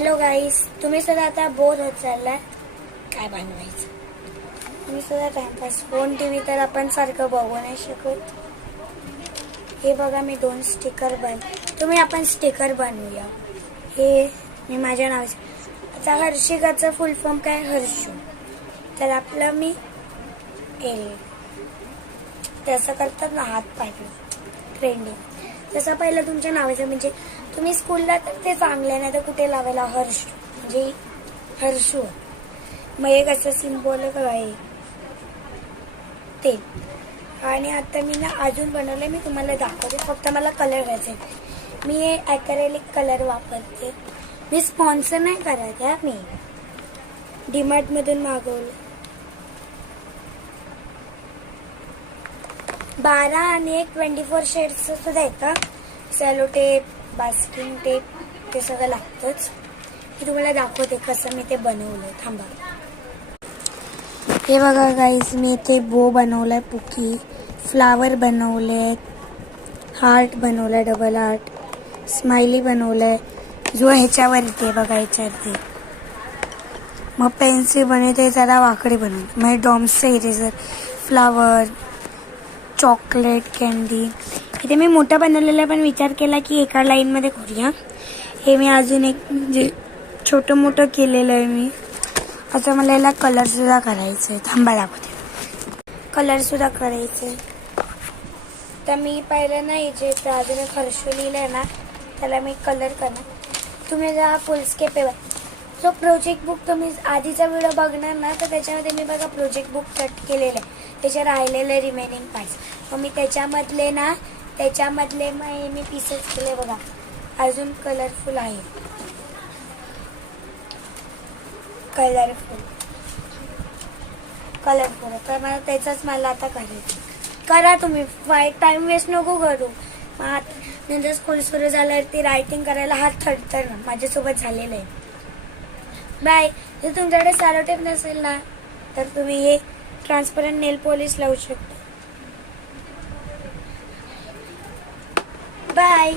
Hello गाईस, तुम्ही सुद्धा आता बोर होत चाललाय काय बनवायचं. तुम्ही सुद्धा टाइमपास फोन टीव्ही तर आपण सारखं बघू नाही शकत. हे बघा मी 2 स्टिकर तुम्ही आपण स्टिकर बनवूया. हे मी माझ्या नावाचं आता हर्षिकाचं फुल फॉर्म काय हर्षू. तर आपलं मी तसं करतात ना हात पाय ट्रेंडिंग तसं पहिलं तुमच्या नावाचं म्हणजे तुम्ही स्कूलला तर ते चांगलं नाही तर कुठे लावायला हर्ष म्हणजे हर्षू. मग एक असं सिम्बॉल आहे ते. आणि आता मी ना अजून बनवलंय मी तुम्हाला दाखवते. फक्त मला कलर घ्यायचे. मी हे ॲक्रेलिक कलर वापरते. मी स्पॉन्सर नाही करत आहे. मी डीमार्ट मधून मागवलं. 12 आणि एक 24 शेड्स सुद्धा येतं. सॅलो टेप, बास्किंग टेप ते सगळं लागतंच. मी तुम्हाला दाखवते कसं मी ते बनवलं. थांबा. हे बघा गाईज, मी इथे बो बनवलाय, पुकी फ्लावर बनवले, हार्ट बनवलाय, डबल हार्ट, स्माइली बनवलाय जो ह्याच्यावरती बघा ह्याच्यावरती. मग पेन्सिल बनवते जरा वाकडी बनवते. मग डॉम्सचं इरेझर, फ्लावर, चॉकलेट कॅन्डी. इथे मी मोठा बनवलेला पण विचार केला की एका लाईनमध्ये करूया. हे मी अजून एक म्हणजे छोटं मोठं केलेलं आहे मी. आता मला याला कलरसुद्धा करायचं आहे. थांबा दाखवते. कलरसुद्धा करायचं आहे. तर मी पहिलं नाही जे अजून एक हर्षू लिहिलं आहे ना त्याला मी कलर करणार. तुम्ही जर फुलस्केप आहे जो प्रोजेक्ट बुक तुम्ही आधीचा व्हिडिओ बघणार ना तर त्याच्यामध्ये मी बघा प्रोजेक्ट बुक कट केलेलं आहे. त्याचे राहिलेले रिमेनिंग पार्ट्स मग मी त्याच्यामधले मग मी पीसेस केले बघा. अजून कलरफुल आहे. कलरफुल तर मला त्याचाच मला आता करायचं. करा तुम्ही. टाइम वेस्ट नको करू. मग नंतर स्कूल सुरू झाल्यावरती रायटिंग करायला हात थरथर माझ्यासोबत झालेलं आहे. बाय. जर तुमच्याकडे सॅलो टेप नसेल ना तर तुम्ही हे ट्रान्सपरंट नेल पॉलिश लावू शकता. बाय.